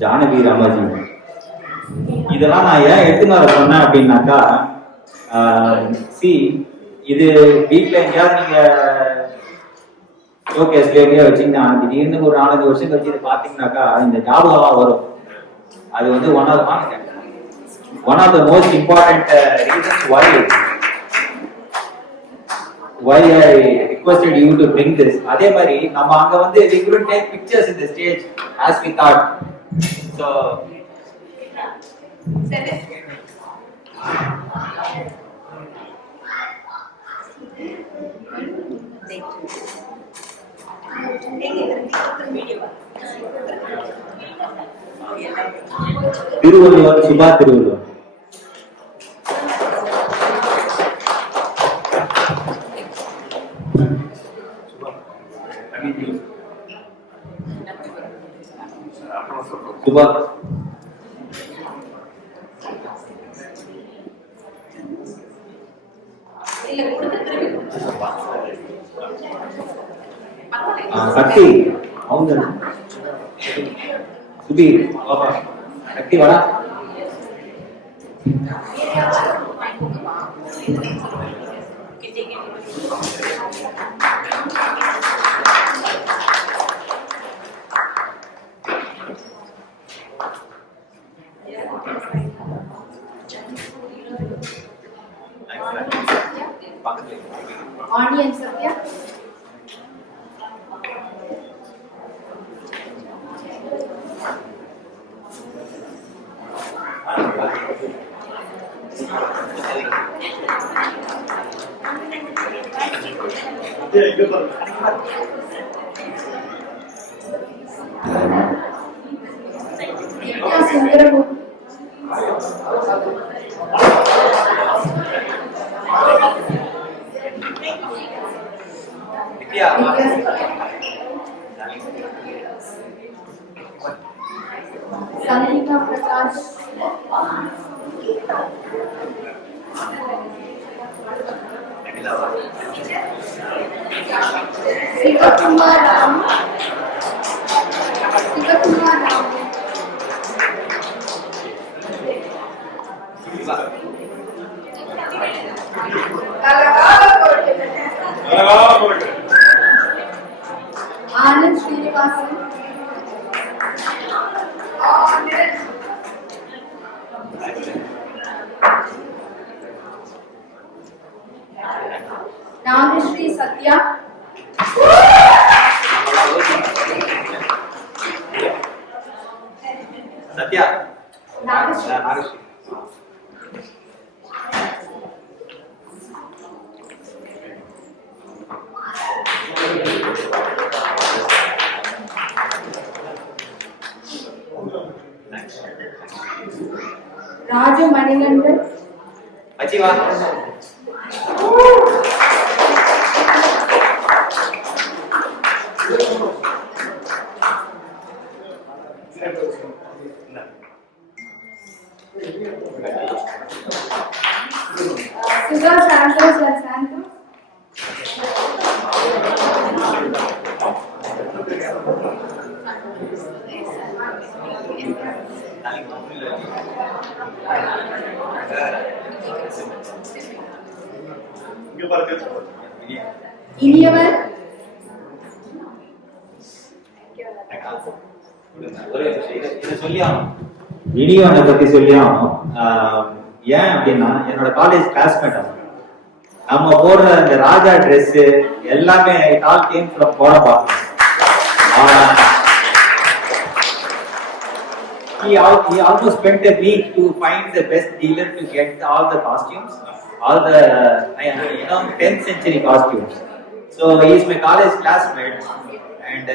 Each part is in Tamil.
ஜானகி ராமாஜி. இதெல்லாம் நான் ஏன் எடுத்துன்னு வர சொன்னேன் அப்படின்னாக்கா, சி இது வீட்டில் எங்கேயாவது நீங்க ஷோகேஸ்ல எங்கேயா வச்சீங்கன்னா திடீர்னு ஒரு 4-5 வருஷம் கழிச்சு இதை பார்த்தீங்கன்னாக்கா இந்த ஞாபகம் வரும். அது வந்து one of the most important reasons why I requested you to bring this. அதே மாதிரி நம்ம அங்க வந்து we couldn't take pictures in the stage as we thought. So Thiruvalluvar, Subha Thiruvalluvar. Subha சக்தி அவங்க சுபீர் பாப்பா சக்தி வாடா. Audience Satya. Sangeeta Prakash. Sivakumar Ram. Anand Srinivasan. Nagashri Satya. Satya. Nagashri. Raja Manigandan. Achiva. Sudha Santos and Santos. இனியவர். இனியவனை பத்தி சொல்லியாகும். ஏன் அப்படின்னா என்னோட காலேஜ் கிளாஸ்மேட் அவன். நம்ம போடுற அந்த ராஜா ட்ரெஸ் எல்லாமே all came from Kodappa. He almost spent a week to find the best dealer to get all the costumes, all the 10th century costumes. So he is my college classmate and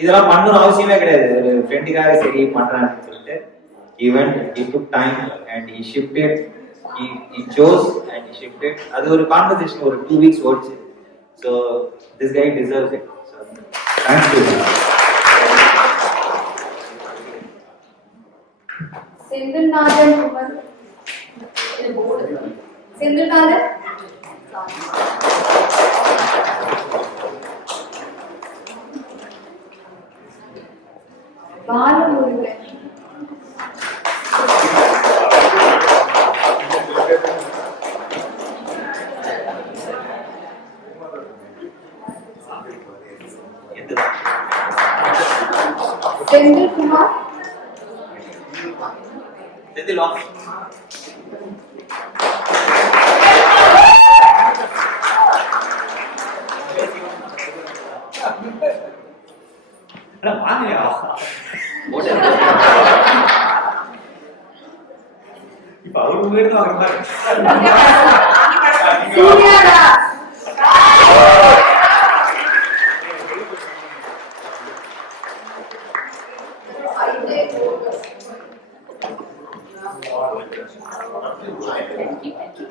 இதெல்லாம் பண்ணணும் அவசியமே கிடையாது. ஒரு ஃப்ரெண்டுக்காக சரி பண்றான்னு சொல்லிட்டு he took time and he shifted, he chose and he shifted. அது ஒரு கான்வர்சேஷன் ஒரு 2 weeks ஓடிச்சு. So this guy deserves it. So thanks to him. Sendilnathan Kumar. Sendilnathan. Balamurugan. Senthilkumar. Senthil வாங்க. வாங்கயா இப்ப அவரு வீடு தான் வாங்க. சூர்யாதாஸ்.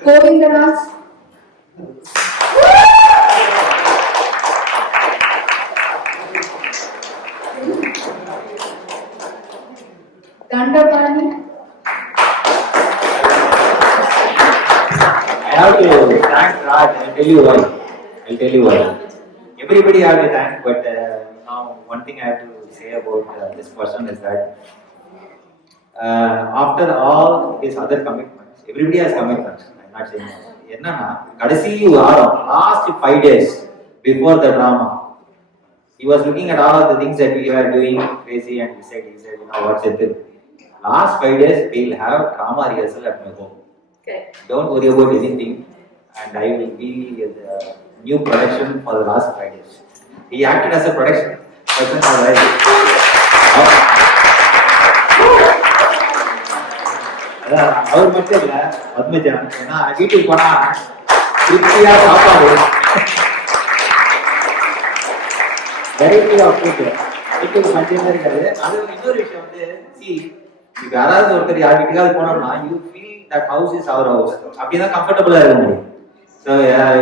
Govindaraj. Dandapani. I have to thank Raj. I'll tell you why. Everybody have to thank, but now one thing I have to say about this person is that after all his other commitments, everybody has commitments. I'm not saying that. என்னன்னா கடைசி வாரம் last 5 days before the drama, he was looking at all the things that we were doing crazy, and he said, you know what's it? Last 5 days we'll have drama rehearsal at my home. Okay. Don't worry about anything, and I will be the new production for the last 5 days. He acted as a production person for the அவர் மட்டும் இல்ல பத்மஜா, ஏன்னா வீட்டுக்கு போனா திருப்தியா சாப்பாடு, வெரைட்டி ஆஃப் ஃபுட், வீட்டுக்கு பஞ்சமே இருக்காது. அது இன்னொரு விஷயம் வந்து, இப்ப யாராவது ஒருத்தர் யார் வீட்டுக்காவது போனோம்னா you feel that house is our house, அப்படிதான் கம்ஃபர்டபுளா இருக்க முடியும். ஸோ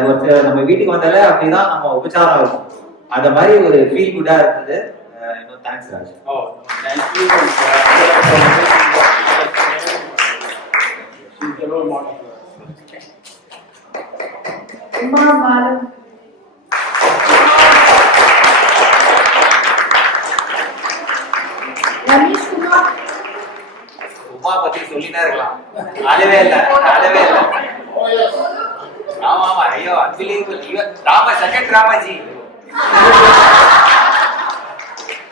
ஒருத்தர் நம்ம வீட்டுக்கு வந்தாலே அப்படிதான் நம்ம உபச்சாரம் இருக்கும். அந்த மாதிரி ஒரு ஃபீல் குட்டா இருந்தது. இன்னும் தேங்க்ஸ் ராஜ். உமா பாலன். ரமேஷ் குமார். உமா பத்தி சொல்லிட்டே இருக்கலாம், அளவே இல்ல. ஆமா ஐயோ அன்பிலீவபிள். ராமா செகண்ட் ராமாஜி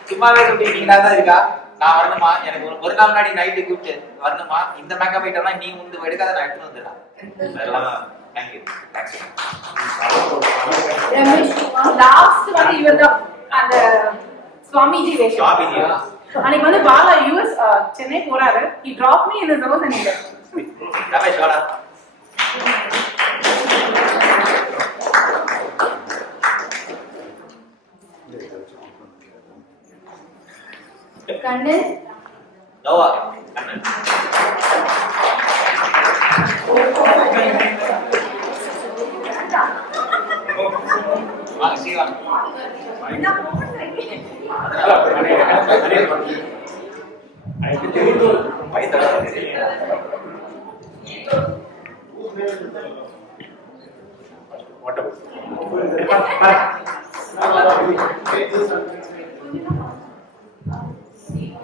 சும்மாவே சொல்லி நீங்களா தான் இருக்கா. நான் வரணுமா, எனக்கு ஒரு நாள் முன்னாடி நைட்டு கூப்பிட்டு வரணுமா, இந்த மேக்கப் ஐட்டம்னா நீ உண்டு எடுக்காத, நான் எடுத்துட்டு வந்துடலாம். அதெல்லாம் தேங்க்யூ. ரமேஷ் குமார். லாஸ்ட் வந்து இவர்தான் அந்த சுவாமிஜி வேஷம். அன்னைக்கு வந்து பாலா யூஎஸ் சென்னை போறாரு. he dropped me in his house and he left. Ramesh வாடா. கண்ணன். நோவா கண்ணன். வாங்க சீவா.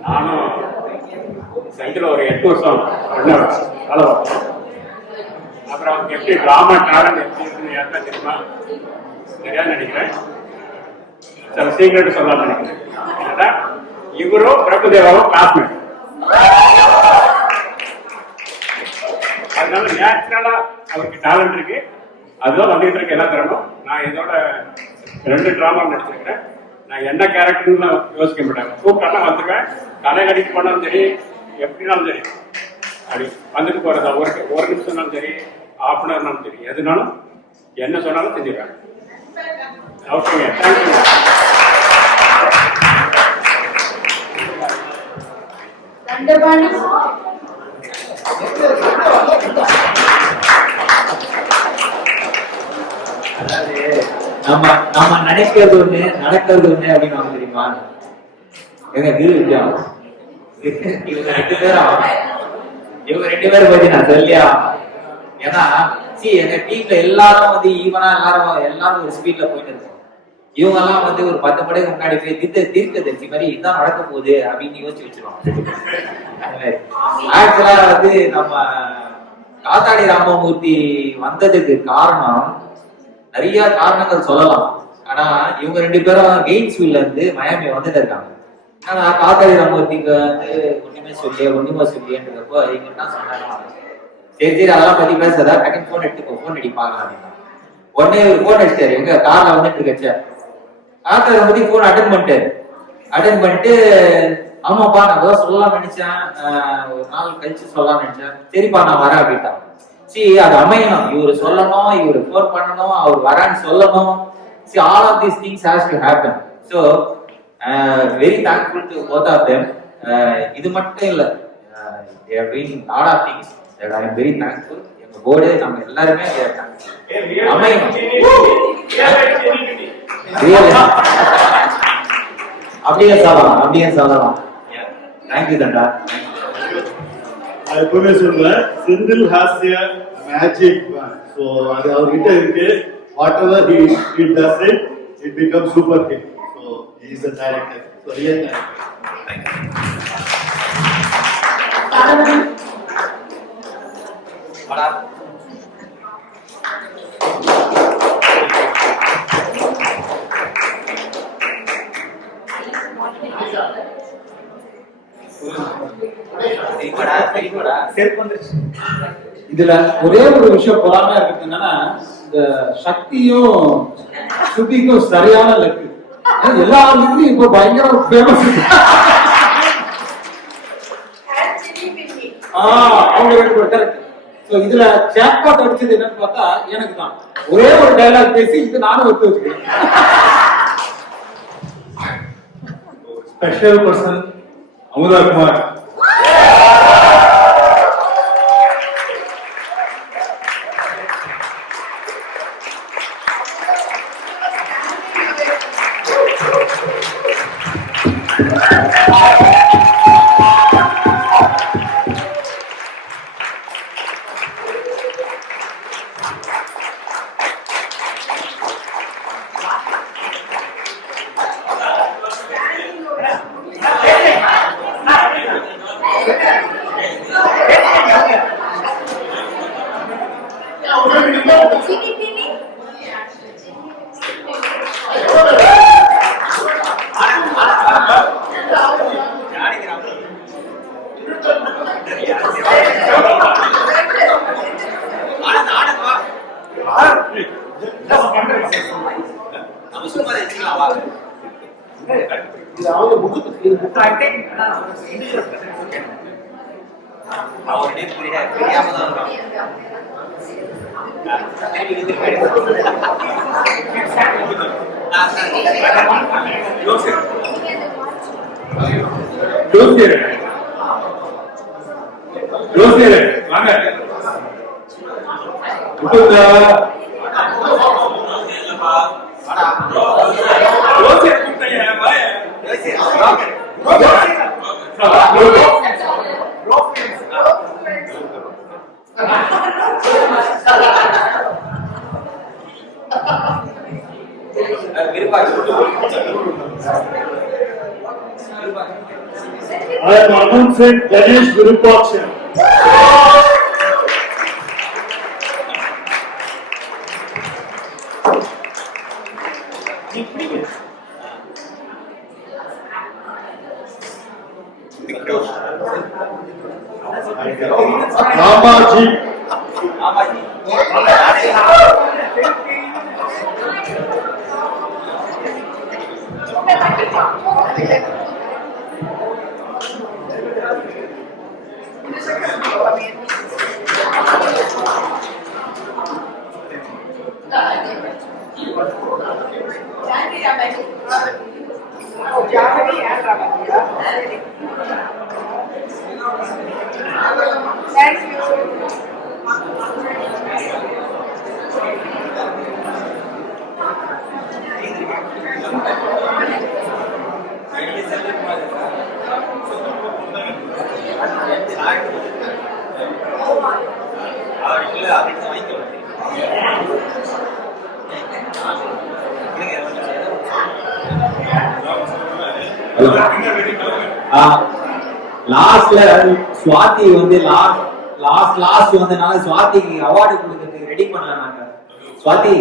நானும் சென்ட்ரல் ஒரு 8 வருஷம் வேலை பார்த்தேன். அப்புறம் அவங்க எப்படி டிராமா டேலண்ட் எப்படி இருக்குன்னு யாருக்கா தெரியுமா? தெரியாது நினைக்கிறேன். சில சீக்கிரம் சொல்லலாம் நினைக்கிறேன். என்னன்னா இவரும் பிரபுதேவாவும் கிளாஸ்மேட். அதனால நேச்சுரலா அவருக்கு டேலண்ட் இருக்கு. அதுதான் வந்துட்டு இருக்கு எல்லா திறனும். நான் இதோட 2 டிராமா நடிச்சிருக்கிறேன். நான் என்ன கேரக்டர்னு யோசிக்க மாட்டேன். கூப்பிட்டா வந்துருவேன். கலை நடிக்க பண்ணாலும் சரி, எப்படினாலும் சரி, அப்படி வந்துட்டு போறதா. ஒரு நிமிஷம்னாலும் சரி, ½ மணி நேரம்னாலும் சரி, எதுனாலும் என்ன சொன்னாலும் செஞ்சிருக்காங்க. ஓகேங்க, தேங்க்யூ. தண்டபாணி. நம்ம நினைக்கிறது ஒண்ணு, நடக்கிறது ஒண்ணு அப்படின்னு தெரியுமா? எங்க இவங்க 2 பேரும் பத்தி நான் சொல்லியா? ஏன்னா எங்க டீம்ல எல்லாரும் வந்து ஈவனா எல்லாரும் ஒரு ஸ்பீட்ல போயிட்டு இருக்கோம். இவங்க எல்லாம் வந்து ஒரு 10 படைக்கு முன்னாடி போய் தீர்க்க தரிசி மாதிரி இதான் நடக்க போகுது அப்படின்னு யோசிச்சு வச்சிருவாங்க. ஆக்சுவலா வந்து நம்ம காத்தாடி ராமமூர்த்தி வந்ததுக்கு காரணம் நிறைய காரணங்கள் சொல்லலாம். ஆனா இவங்க 2 பேரும் கெயின்ஸ்வில்ல இருந்து மயாமி வந்துட்டு இருக்காங்க. ஆனா காத்தாடி ராமமூர்த்திக்கு வந்து ஒண்ணுமே சொல்லியன்றப்போ இவங்க என்ன சொன்னாங்க, சரி அதெல்லாம் பத்தி பேசுறதா டக்குன்னு போன் எடுத்துக்கோ, போன் அடிப்பாங்க அப்படின்னா உடனே ஒரு போன் அடிச்சாரு. எங்க கார்ல வந்துட்டு இருக்கச்ச காத்தாடி ராமமூர்த்தி போன் அட்டன் பண்ணிட்டு ஆமாப்பா நான் தான் சொல்லலாம் நினைச்சேன், ஒரு நாள் கழிச்சு சொல்லலாம் நினைச்சேன், சரிப்பா நான் வரேன் அப்படின்ட்டான். சரி அது அமையணும், இவரு சொல்லணும், இவரு போன் பண்ணணும், அவர் வரான்னு சொல்லணும். See, all of these things has to happen. So, very thankful to both of them. இது மட்டும் இல்ல, they are doing lot of things that I am very thankful. எங்க போர்டு நம்ம எல்லாருமே அமையணும். அப்படியே சொல்லலாம். தேங்க்யூ தண்டா. நான் எப்பவுமே சொல்றேன், செந்தில் ஹாஸ்ய மேஜிக். ஸோ அது அவர்கிட்ட இருக்கு. Whatever he does it becomes super hit. So he is a director. So real director. Thank you. இதுல ஒரே ஒரு விஷயம் பொறாமையா இருக்கு, என்னன்னா இந்த சக்தியும் சுபிக்கும் சரியான லக்கு. எல்லா லக்கும் இப்போ பயங்கர ஃபேமஸ். அவங்க 2 பேர் கரெக்ட். சோ இதுல ஜாக்பாட் அடிச்சது என்னன்னு பார்த்தா எனக்கு தான். ஒரே ஒரு டயலாக் பேசி இது நானும் ஒத்து வச்சுக்கிறேன். Special person Amutha Kumar. I am announcing Ganesh Virupaksha. Ramaji. லாஸ்ட்ல சுவாதி வந்து லாஸ்ட் வந்தனால சுவாதிக்கு அவார்டு கொடுக்கறதுக்கு ரெடி பண்ணலாம் நாங்க. Swathi,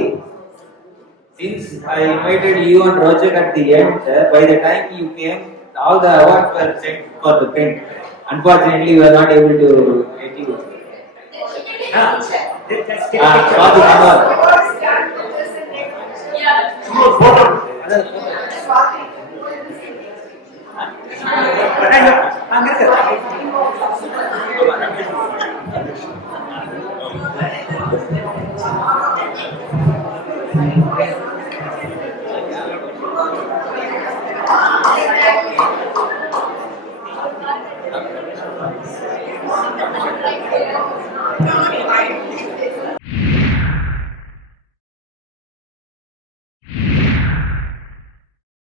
since I invited you and Rojak at the end, by the time you came, all the awards were sent for the pen. Unfortunately, we were not able to get you. Swati, come on. அங்க இருக்கு.